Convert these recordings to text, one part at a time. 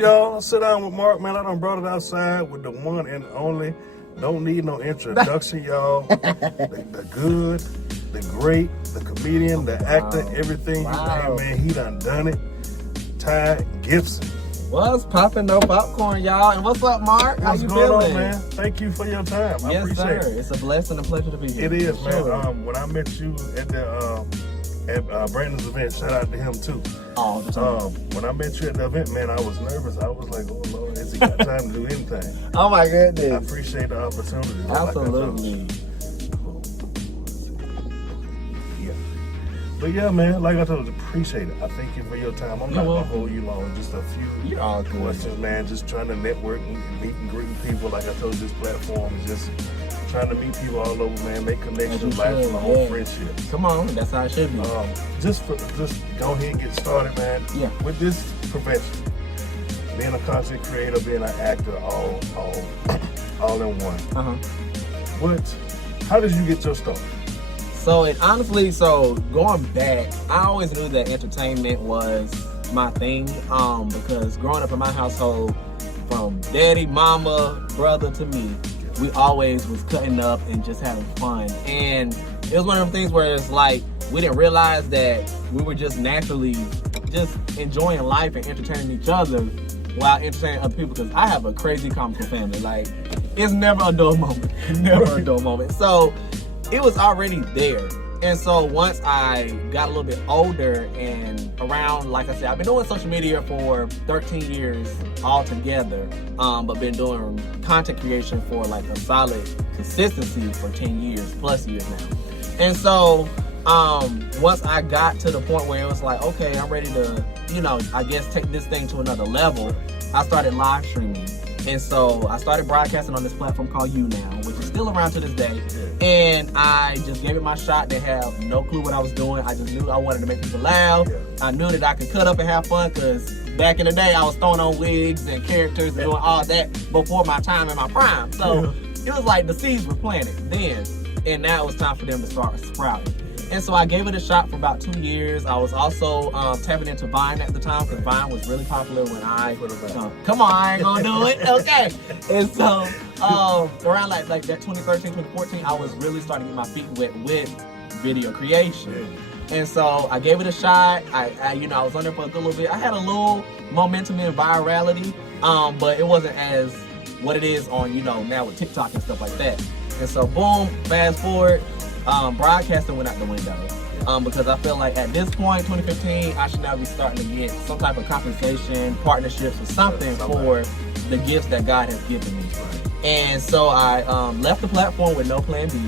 y'all? Sit down with Mark, man. I done brought it outside with the one and only. Don't need no introduction, y'all. The good, the great, the comedian, the actor, everything. Wow. Hey, man, he done it. Ty Gibson. What's popping? No popcorn, y'all. And what's up, Mark? How What's you going feeling? on, man? Thank you for your time. I Yes, appreciate sir. it. It's a blessing and pleasure to be here. It is, For man. sure. When I met you at the at Brandon's event, shout out to him too. All the time. When I met you at the event, man, I was nervous. I was like, oh Lord, has he got time to do anything? Oh my I goodness. appreciate the opportunity. Absolutely. Yeah. But yeah, man, like I told you, appreciate it. I thank you for your time. I'm not gonna hold you long. Just a few You're all good. questions, man. Just trying to network and meet and greet people. Like I told you, this platform is just trying to meet people all over, man. Make connections, lifelong friendships. Come on, that's how it should be. Just go ahead and get started, man. Yeah. With this profession, being a content creator, being an actor, all in one. How did you get your start? So it honestly, going back, I always knew that entertainment was my thing. Because growing up in my household, from daddy, mama, brother to me, we always was cutting up and just having fun. And it was one of them things where it's like we didn't realize that we were just naturally just enjoying life and entertaining each other while entertaining other people. Because I have a crazy comical family. Like, it's never a dull moment. Never a dull moment. So it was already there. And so once I got a little bit older and around, like I said, I've been doing social media for 13 years altogether, but been doing content creation for like a solid consistency for 10 years plus years now. And so once I got to the point where it was like, okay, I'm ready to, I guess take this thing to another level, I started live streaming. And so I started broadcasting on this platform called YouNow, which is still around to this day. And I just gave it my shot. They have no clue what I was doing. I just knew I wanted to make people laugh. I knew that I could cut up and have fun because back in the day, I was throwing on wigs and characters and doing all that before my time in my prime. So it was like the seeds were planted then. And now it was time for them to start sprouting. And so I gave it a shot for about 2 years. I was also tapping into Vine at the time because Vine was really popular when I come on, I ain't gonna do it. Okay. And so around like that 2013, 2014, I was really starting to get my feet wet with video creation. And so I gave it a shot. I was on there for a good little bit. I had a little momentum in virality, but it wasn't as what it is on, now with TikTok and stuff like that. And so boom, fast forward. Broadcasting went out the window because I feel like at this point, 2015, I should now be starting to get some type of compensation, partnerships, or something for the gifts that God has given me. And so I left the platform with no plan B.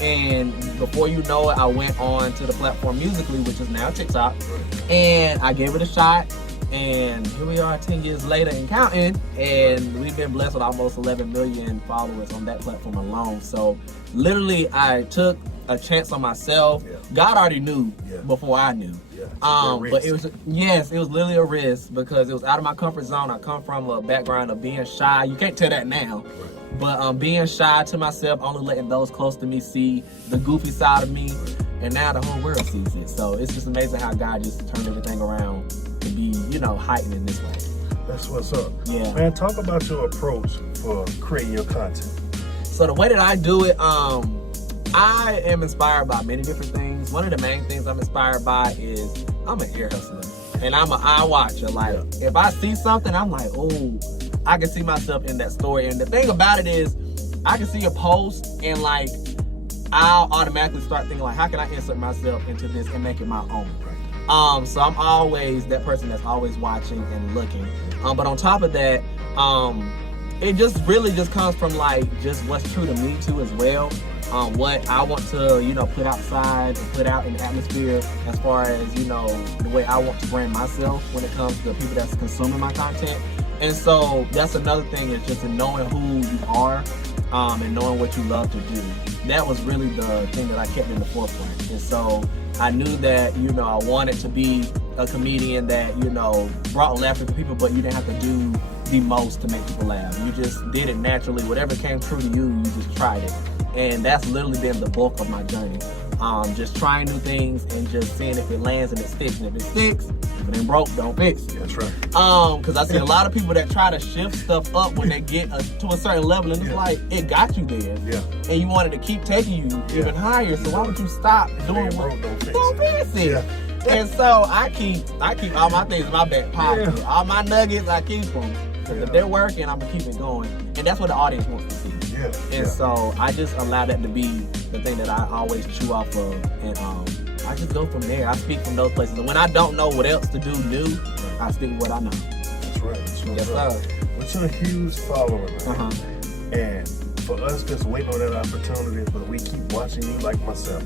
And before you know it, I went on to the platform Musically, which is now TikTok. And I gave it a shot. And here we are 10 years later and counting, and we've been blessed with almost 11 million followers on that platform alone. So literally I took a chance on myself. God already knew before I knew. But it was literally a risk because it was out of my comfort zone. I come from a background of being shy. You can't tell that now. But being shy to myself, only letting those close to me see the goofy side of me, and now the whole world sees it. So it's just amazing how God just turned everything around to be, heightened in this way. That's what's up. Yeah. Man, talk about your approach for creating your content. So the way that I do it, I am inspired by many different things. One of the main things I'm inspired by is I'm an ear hustler and I'm an eye watcher. Like if I see something, I'm like, oh, I can see myself in that story. And the thing about it is I can see a post and like I'll automatically start thinking like, how can I insert myself into this and make it my own? So I'm always that person that's always watching and looking. But on top of that, it just really just comes from like just what's true to me too as well. What I want to, put outside and put out in the atmosphere as far as, the way I want to brand myself when it comes to people that's consuming my content. And so that's another thing is just in knowing who you are and knowing what you love to do. That was really the thing that I kept in the forefront. And so I knew that, I wanted to be a comedian that, brought laughter to people, but you didn't have to do the most to make people laugh. You just did it naturally. Whatever came true to you, you just tried it. And that's literally been the bulk of my journey. just trying new things and just seeing if it lands and it sticks. And if it sticks, if it ain't broke, don't fix it. That's right. Because I see a lot of people that try to shift stuff up when they get to a certain level, and it's like, it got you there. Yeah. And you wanted to keep taking you even higher, so why would you stop doing what? Don't fix it. Yeah. And so I keep all my things in my back pocket. Yeah. All my nuggets, I keep them. Because if they're working, I'm going to keep it going. And that's what the audience wants to see. Yeah. And so I just allow that to be the thing that I always chew off of. And I just go from there. I speak from those places. And when I don't know what else to do new, I stick with what I know. That's right. Yes, sir. But you're a huge follower, man. And for us just waiting on that opportunity, but we keep watching you like myself.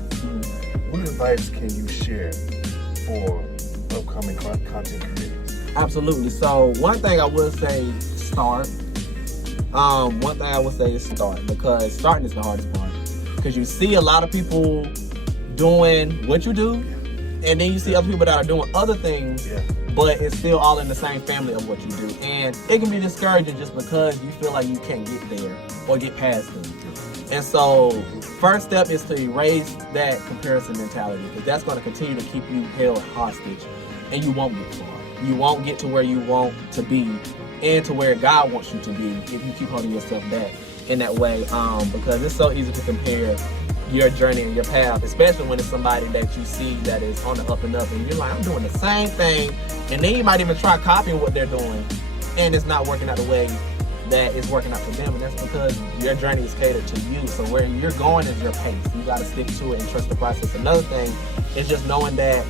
What advice can you share for upcoming content creators? Absolutely. So one thing I would say, start. One thing I would say is start, because starting is the hardest part. Because you see a lot of people doing what you do, and then you see other people that are doing other things, but it's still all in the same family of what you do. And it can be discouraging just because you feel like you can't get there or get past them. And so first step is to erase that comparison mentality, because that's going to continue to keep you held hostage, and you won't get far. You won't get to where you want to be and to where God wants you to be if you keep holding yourself back in that way, because it's so easy to compare your journey and your path, especially when it's somebody that you see that is on the up and up, and you're like, I'm doing the same thing, and then you might even try copying what they're doing, and it's not working out the way that it's working out for them, and that's because your journey is catered to you. So where you're going is your pace. You got to stick to it and trust the process. Another thing is just knowing that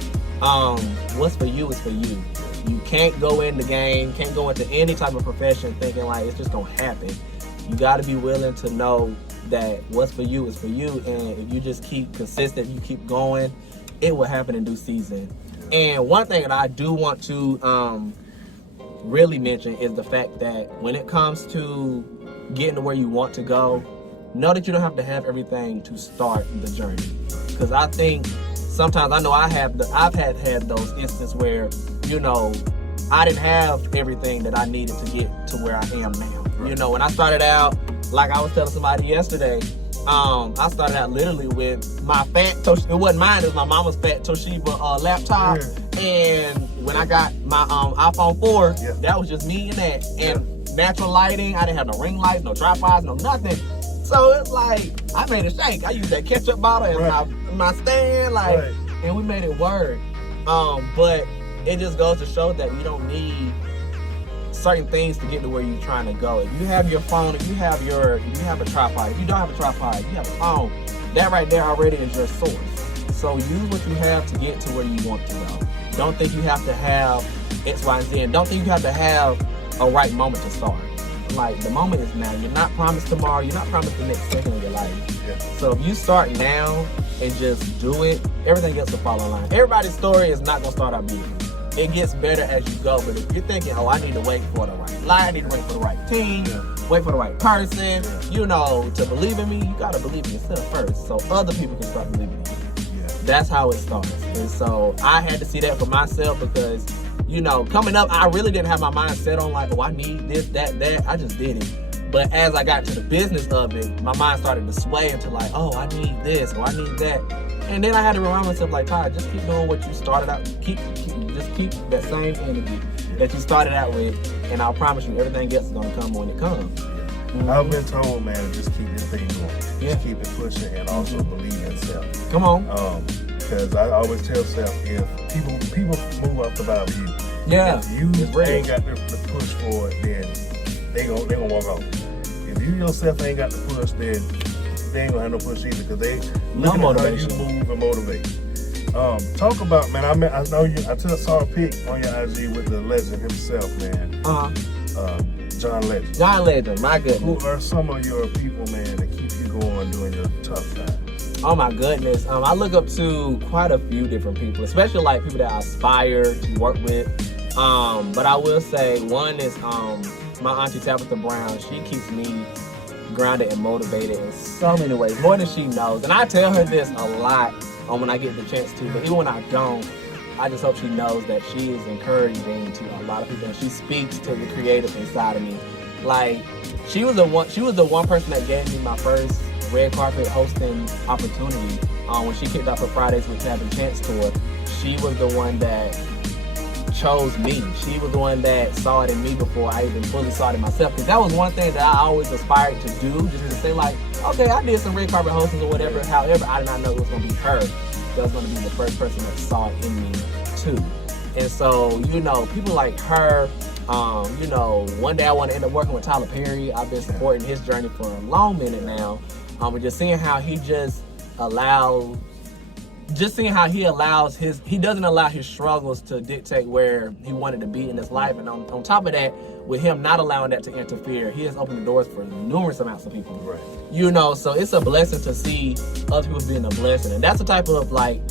what's for you is for you. You can't go in the game, can't go into any type of profession thinking like it's just gonna happen. You got to be willing to know that what's for you is for you, and if you just keep consistent, you keep going, it will happen in due season. And one thing that I do want to really mention is the fact that when it comes to getting to where you want to go, know that you don't have to have everything to start the journey. Because I think sometimes, I know I've had those instances where, you know, I didn't have everything that I needed to get to where I am now. Right. You know, when I started out, like I was telling somebody yesterday, I started out literally with my fat Toshiba. It wasn't mine, it was my mama's fat Toshiba laptop. And when I got my iPhone 4, that was just me and that. And natural lighting, I didn't have no ring lights, no tripods, no nothing. So it's like, I made a shake. I used that ketchup bottle as my stand, and we made it work. But it just goes to show that you don't need certain things to get to where you're trying to go. If you have your phone, if you have a tripod, if you don't have a tripod, if you have a phone, that right there already is your source. So use what you have to get to where you want to go. Don't think you have to have X, Y, and Z. And don't think you have to have a right moment to start. Like, the moment is now. You're not promised tomorrow. You're not promised the next second of your life. So if you start now and just do it, everything else will fall in line. Everybody's story is not going to start out beautiful. It gets better as you go. But if you're thinking, oh, I need to wait for the right light, I need to wait for the right team, wait for the right person, you know, to believe in me, you got to believe in yourself first so other people can start believing in you. That's how it starts. And so I had to see that for myself, because, you know, coming up, I really didn't have my mind set on like, oh, I need this, that. I just did it. But as I got to the business of it, my mind started to sway into like, oh, I need this, or I need that. And then I had to remind myself, like, Todd, just keep doing what you started out. Just keep that same energy that you started out with, and I'll promise you, everything else is gonna come when it comes. I've been told, man, just keep this thing going. Just keep it pushing, and also believe in self. Come on. Because I always tell self, if people move up about you. If you ain't got the push for it, then they gonna walk off. If you yourself ain't got the push, then they ain't gonna have no push either, because they look at how you move and motivate. Talk about, man, I know you. I saw a pic on your IG with the legend himself, man. John Legend. John Legend, my goodness. Who are some of your people, man, that keep you going during your tough times? Oh my goodness. I look up to quite a few different people, especially like people that I aspire to work with. But I will say one is my auntie Tabitha Brown. She keeps me grounded and motivated in so many ways, more than she knows. And I tell her this a lot when I get the chance to, but even when I don't, I just hope she knows that she is encouraging to a lot of people, and she speaks to the creative inside of me. Like, she was the one person that gave me my first red carpet hosting opportunity when she kicked off her Fridays with Tab and Chance tour, she was the one that chose me. She was the one that saw it in me before I even fully saw it in myself. Because that was one thing that I always aspired to do, just to say like, okay, I did some red carpet hostings or whatever. However, I did not know it was going to be her. That was going to be the first person that saw it in me too. And so, you know, people like her, you know, one day I want to end up working with Tyler Perry. I've been supporting his journey for a long minute now. And just seeing how he he doesn't allow his struggles to dictate where he wanted to be in his life. And on top of that, with him not allowing that to interfere, he has opened the doors for numerous amounts of people. Right. You know, so it's a blessing to see other people being a blessing. And that's the type of like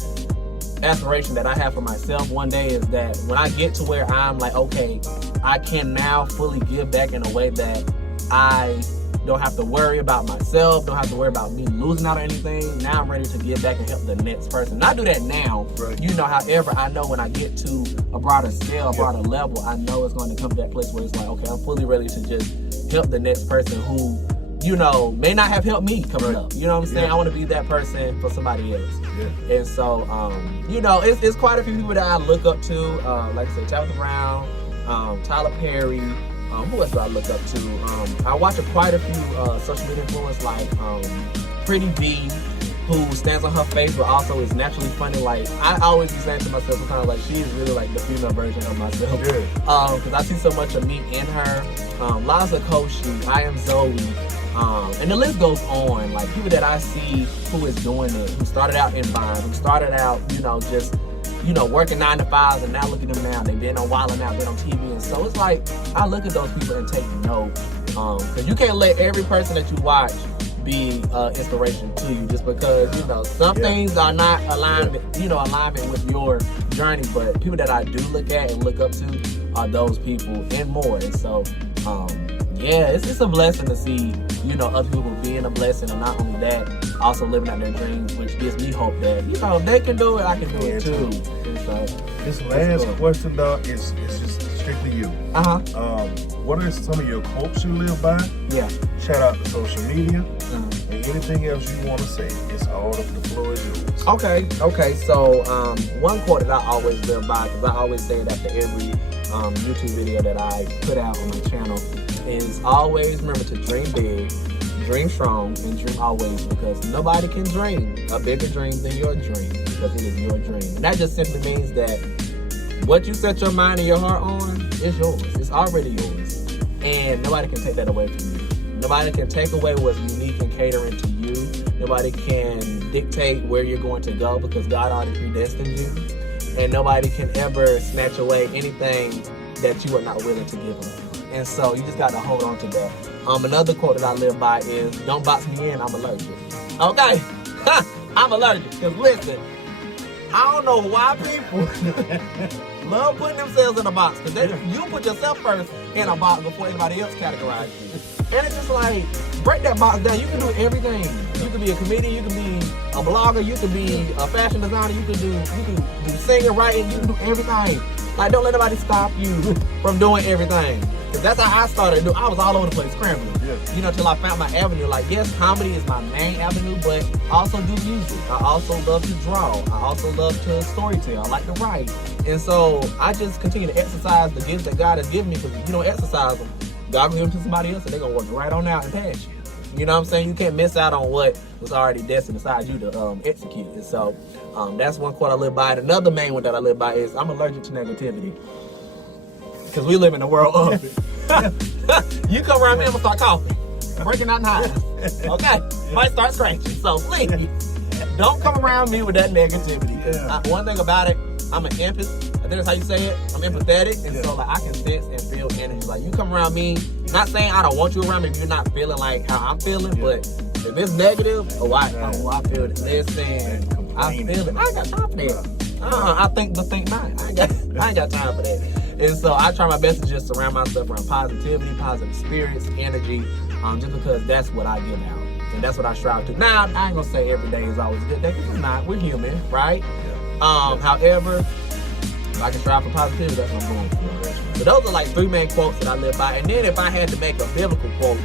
aspiration that I have for myself one day, is that when I get to where I'm like, okay, I can now fully give back in a way that I don't have to worry about myself, don't have to worry about me losing out on anything. Now I'm ready to give back and help the next person. And I do that now, right. You know, however, I know when I get to a broader scale, a broader level, I know it's going to come to that place where it's like, okay, I'm fully ready to just help the next person who, you know, may not have helped me coming up. You know what I'm saying? I want to be that person for somebody else. Yeah. And so, you know, it's quite a few people that I look up to. Like I said, Tabitha Brown, Tyler Perry. Who else do I look up to? I watch quite a few social media influencers like Pretty V, who stands on her face but also is naturally funny. Like, I always be saying to myself sometimes, like, she is really like the female version of myself. Because I see so much of me in her. Liza Koshy, I Am Zoe. And the list goes on. Like, people that I see who is doing it, who started out in Vine, who started out, you know, just, you know, working 9 to 5s, and now look at them now. They've been on Wild 'N Out, been on TV. And so it's like, I look at those people and take note. Because you can't let every person that you watch be inspiration to you, just because, you know, some things are not alignment with your journey. But people that I do look at and look up to are those people and more. And so, it's a blessing to see, you know, other people being a blessing, and not only that, also living out their dreams, which gives me hope that, you know, if they can do it, I can do it too. So, this last question, though, is just strictly you. What are some of your quotes you live by? Yeah. Shout out to social media, and anything else you want to say. It's all the floor is yours. Okay. So, one quote that I always live by, because I always say it after every YouTube video that I put out on my channel, is always remember to dream big, dream strong, and dream always, because nobody can dream a bigger dream than your dream, because it is your dream. And that just simply means that what you set your mind and your heart on is yours. It's already yours. And nobody can take that away from you. Nobody can take away what's unique and catering to you. Nobody can dictate where you're going to go, because God already predestined you. And nobody can ever snatch away anything that you are not willing to give them. And so you just got to hold on to that. Another quote that I live by is, don't box me in, I'm allergic. Okay, I'm allergic. Because listen, I don't know why people love putting themselves in a box. Because you put yourself first in a box before anybody else categorizes you. And it's just like, break that box down. You can do everything. You can be a comedian, you can be a blogger, you can be a fashion designer, you can do singing, writing, you can do everything. Like, don't let nobody stop you from doing everything. Cause that's how I started. I was all over the place scrambling. You know, till I found my avenue. Like, yes, comedy is my main avenue, but I also do music. I also love to draw. I also love to storytell. I like to write. And so I just continue to exercise the gifts that God has given me, because if you don't exercise them, God will give them to somebody else, and they're gonna work right on out and pass you. You know what I'm saying? You can't miss out on what was already destined inside you to execute. And so that's one quote I live by. And another main one that I live by is, I'm allergic to negativity. Because we live in the world of it. You come around me, I'm going to start coughing. Breaking out in hives. Okay? Might start scratching. So please, don't come around me with that negativity. Because one thing about it, I'm an empath. I think that's how you say it. I'm empathetic. And so, like, I can sense and feel energy. Like, you come around me, not saying I don't want you around me if you're not feeling like how I'm feeling, but if it's negative, I feel it. Listen, I feel it. I ain't got time for that. I think the think mind. I ain't got time for that. And so I try my best to just surround myself around positivity, positive spirits, energy, just because that's what I give out. And that's what I strive to. Now, I ain't gonna say every day is always a good day, because it's not. We're human, right? However, if I can strive for positivity, that's what I'm going for. But those are like 3 main quotes that I live by. And then if I had to make a biblical quote,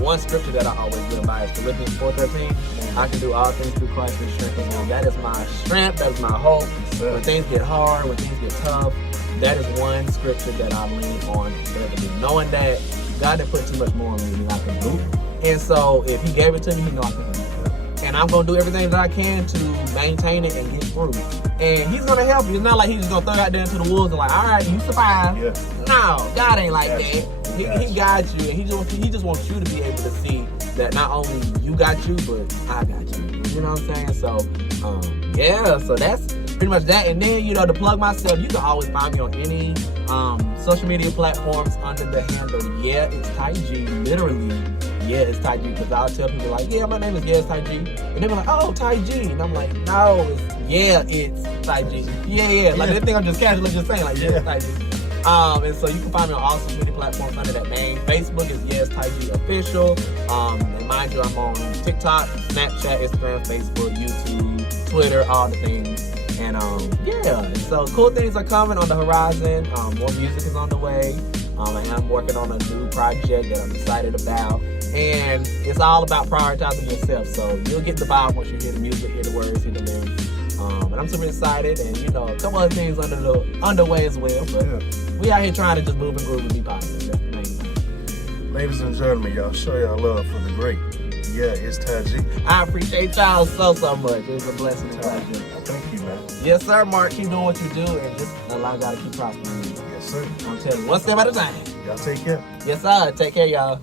one scripture that I always live by is Philippians 4:13. I can do all things through Christ who strengthens me. That is my strength. That is my hope. When things get hard, when things get tough, that is one scripture that I lean on every day. Knowing that God didn't put too much more on me than I can do. And so if he gave it to me, he know I can handle it. And I'm going to do everything that I can to maintain it and get through. And he's going to help you. It's not like he's just going to throw you out there into the woods and like, all right, you survive. Yeah. No, God ain't like that. He got you. And he just wants you to be able to see that not only you got you, but I got you. You know what I'm saying? So, so that's pretty much that. And then, to plug myself, you can always find me on any social media platforms under the handle, it's Ty G. Literally, it's Ty G. Because I'll tell people like, my name is it's Ty G. And they'll be like, oh, Ty G. And I'm like, no, it's Ty G. Like they think I'm just casually just saying like, it's Ty G. And so you can find me on all social media platforms under that name. Facebook is Ty G Official. And mind you, I'm on TikTok, Snapchat, Instagram, Facebook, YouTube, Twitter, all the things. And so cool things are coming on the horizon. More music is on the way. I am working on a new project that I'm excited about. And it's all about prioritizing yourself. So you'll get the vibe once you hear the music, hear the words, hear the lyrics. And I'm super excited. And a couple other things underway as well. But we out here trying to just move and groove and be positive. That's the main thing. Ladies and gentlemen, y'all show y'all love for the great. It's Ty G. I appreciate y'all so much. It's a blessing and pleasure. Thank you, man. Yes, sir, Mark. Keep doing what you do and just allow God to keep prospering you. Yes, sir. I'm telling you, one step at a time. Y'all take care. Yes, sir. Take care, y'all.